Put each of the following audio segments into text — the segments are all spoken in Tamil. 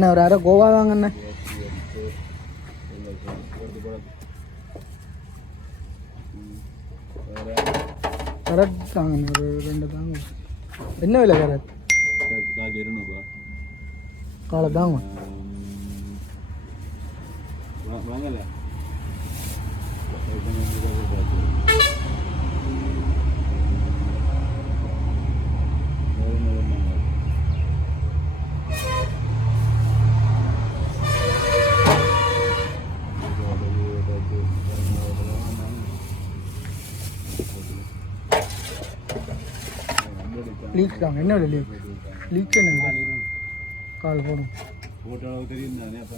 அண்ணா ஒரு அரை கோவா வாங்க அண்ணா கரெக்ட் தாங்க அண்ணா, ஒரு ரெண்டு தாங்க என்ன விலை கரெக்ட் காலை தாங்க வாங்கல லீக் தாங்க என்ன விலை லீக் லீக் என்ன கால் போடும். போட்டோ அளவு தெரியும் தானே அப்ப?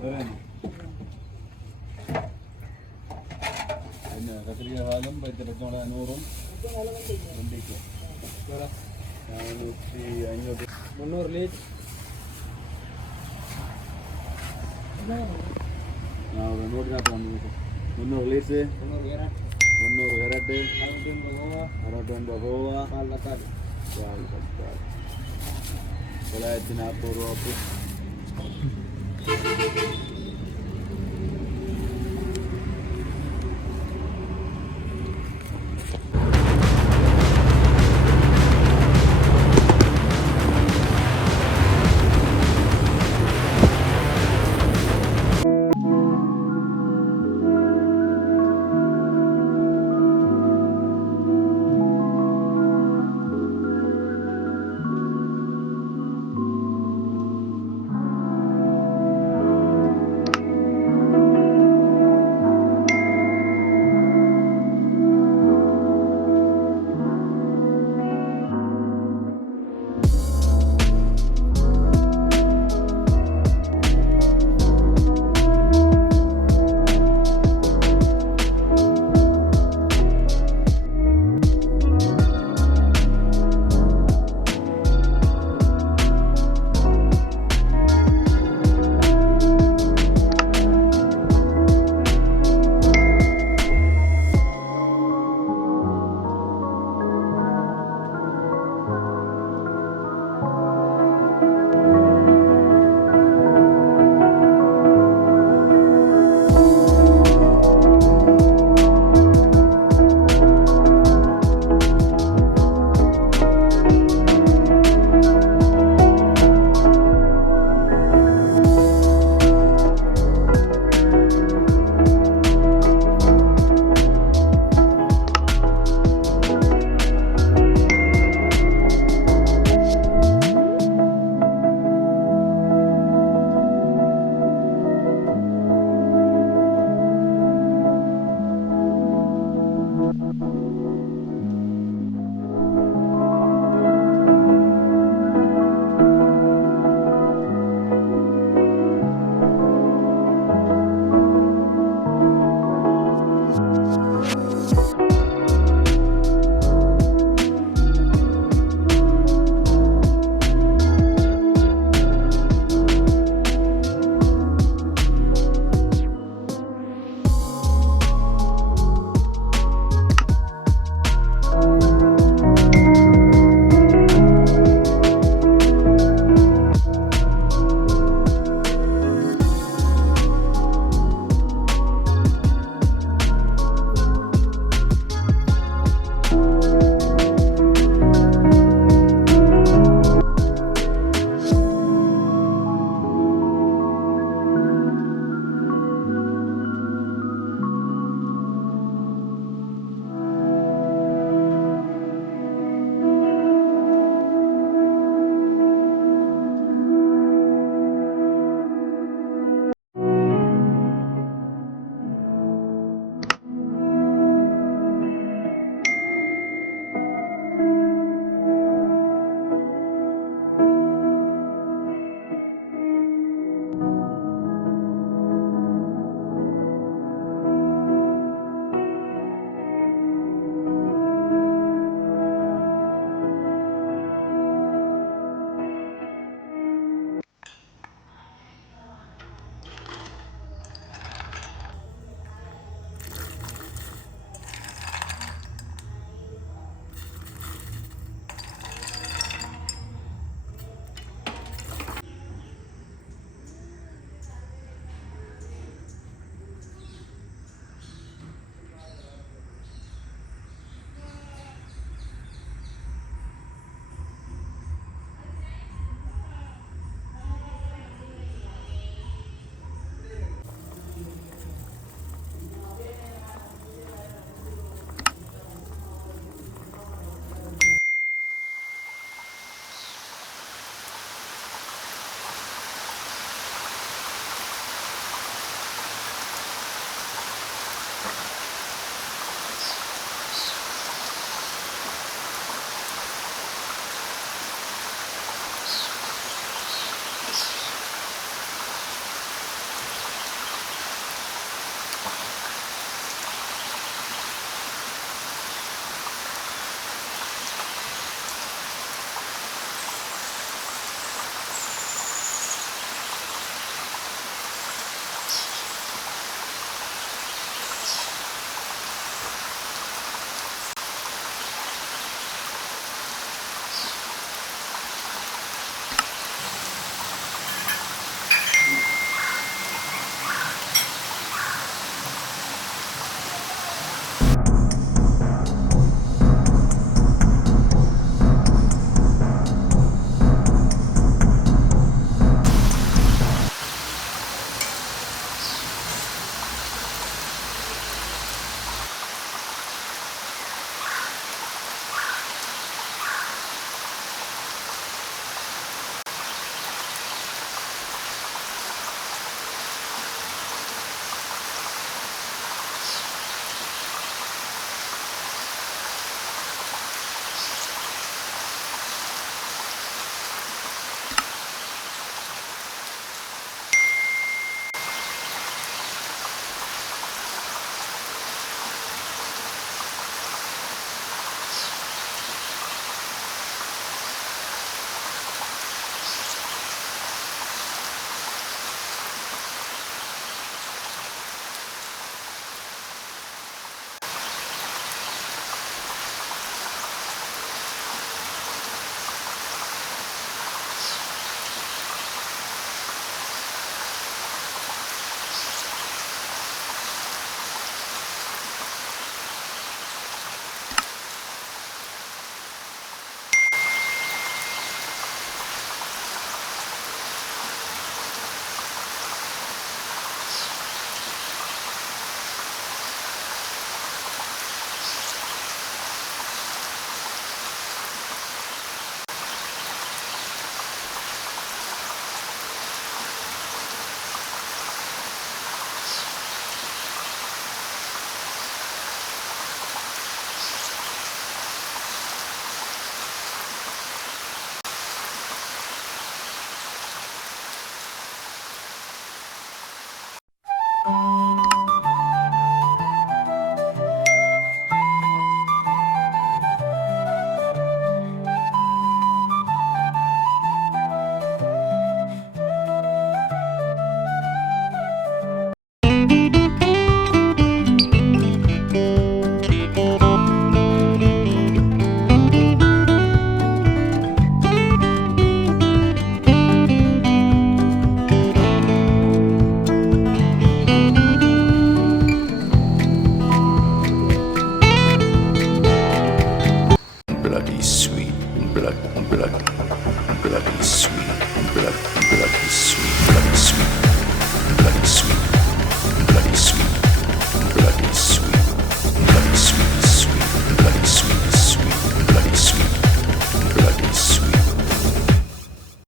வேற என்ன? கத்திரிக்காய் காலம் பத்து பத்தோட நூறும் வண்டிக்கு. நானூற்றி ஐநூறு முந்நூறு லீட் நான் ஒரு நூற்றி நாற்பது முந்நூறு லீட்ஸு முந்நூறு கரட்டு அறுபத்தி ஒன்பது கோவா பால் தக்காளி பால் தக்காளி தொள்ளாயிரத்தி நாற்பது ரூபாய்க்கு like, I'm be like, I'm be like the sweet, I'm be like, I'm be like sweet, like the sweet, like sweet, like the sweet, sweet.